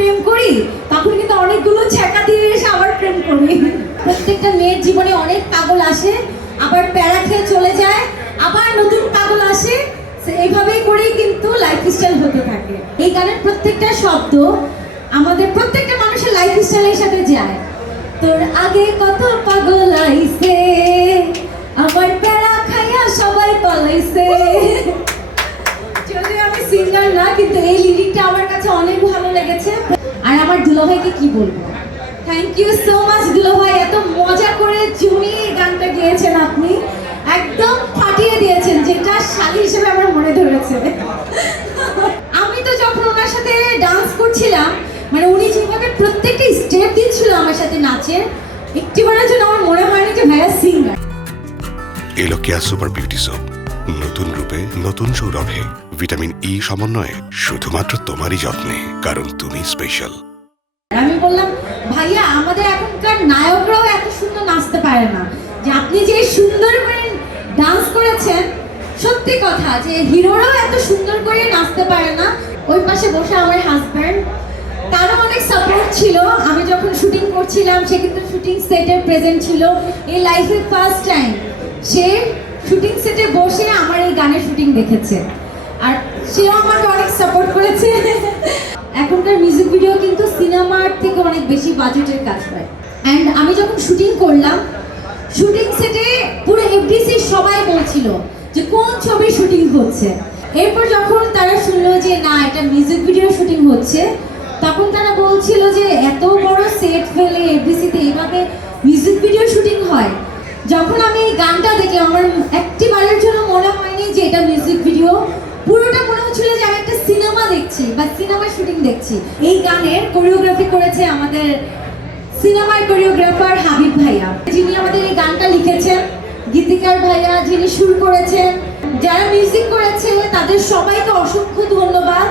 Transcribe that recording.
প্রেম করি তখন কিন্তু অনেকগুলো ছ্যাঁকা দিয়ে এসে আবার প্রেম করি। প্রত্যেকটা মেয়ের জীবনে অনেক পাগল আসে, আবার প্যারা খেয়ে চলে যায়, আবার নতুন পাগল আসে, এইভাবেই করেই কিন্তু লাইফস্টাইল হতে থাকে। এই গানের প্রত্যেকটা শব্দ আমাদের প্রত্যেকটা মানুষের লাইফস্টাইলের সাথে যায়। তোর আগে কত পাগল আইছে, আমার প্যারা খাইয়া সবাই পালাইছে। যদি আমি সিঙ্গার না, কিন্তু এই লিরিকটা আমার কাছে অনেক ভালো লেগেছে। আর আমার দুলাভাইকে কি বলবো, থ্যাংক ইউ সো মাচ দুলাভাই, এত মজা করে জমিয়ে গানটা গেয়েছেন আপনি, একদম ফাটিয়ে দিয়েছেন, যেটা শালী হিসেবে আমার মনে ধরেছে। আমি তো যখন ওনার সাথে ডান্স করছিলাম, মানে উনি যেভাবে প্রত্যেকটা স্টেপ দিচ্ছিল আমার সাথে নাচের, একটিবারের জন্য আমার মনে হয়নি যে ভাইয়া সিঙ্গার। এলো কেয়া সুপার বিউটি সোপ, নতুন রূপে নতুন সৌরভে, ভিটামিন ই সমন্বয়ে, শুধুমাত্র তোমারই যত্নে, কারণ তুমি স্পেশাল। আমি বললাম ভাইয়া আমাদের এখনকার নায়করাও এত সুন্দর নাচতে পারে না, যে আপনি যে সুন্দর করে ডান্স করেছেন, সত্যি কথা যে হিরোরাও এত সুন্দর করে নাচতে পারে না। ওই পাশে বসে আমার হাজব্যান্ড, তারও অনেক সাপোর্ট ছিল। আমি যখন শুটিং করছিলাম সে কিন্তু শুটিং সেটে প্রেজেন্ট ছিল, এই লাইফে ফার্স্ট টাইম সে শুটিং সেটে বসে আমার এই গানের শুটিং দেখেছে, আর সেও আমাকে অনেক সাপোর্ট করেছে। এখনকার মিউজিক ভিডিও কিন্তু সিনেমার থেকে অনেক বেশি বাজেটের কাজ হয়। অ্যান্ড আমি যখন শুটিং করলাম, শুটিং সেটে পুরো এফডিসি সবাই বলছিল যে কোন ছবির শুটিং হচ্ছে। এরপর যখন তারা শুনলো যে না এটা মিউজিক ভিডিও শুটিং হচ্ছে, তখন তারা বলছিল যে এত বড় সেট ফেলে এফডিসিতে এইভাবে মিউজিক ভিডিও শুটিং হয়। যখন আমি এই গানটা দেখলাম, আমার একটিবারের জন্য মনে হয়নি যে এটা মিউজিক ভিডিও, পুরোটা মনে হচ্ছিল যে আমি একটা সিনেমা দেখছি বা সিনেমার শুটিং দেখছি। এই গানের কোরিওগ্রাফি করেছে আমাদের সিনেমার কোরিওগ্রাফার হাবিব ভাইয়া, যিনি আমাদের এই গানটা লিখেছেন, গীতিকার ভাইয়া যিনি সুর করেছেন, যারা মিউজিক করেছে তাদের সবাইকে অসংখ্য ধন্যবাদ।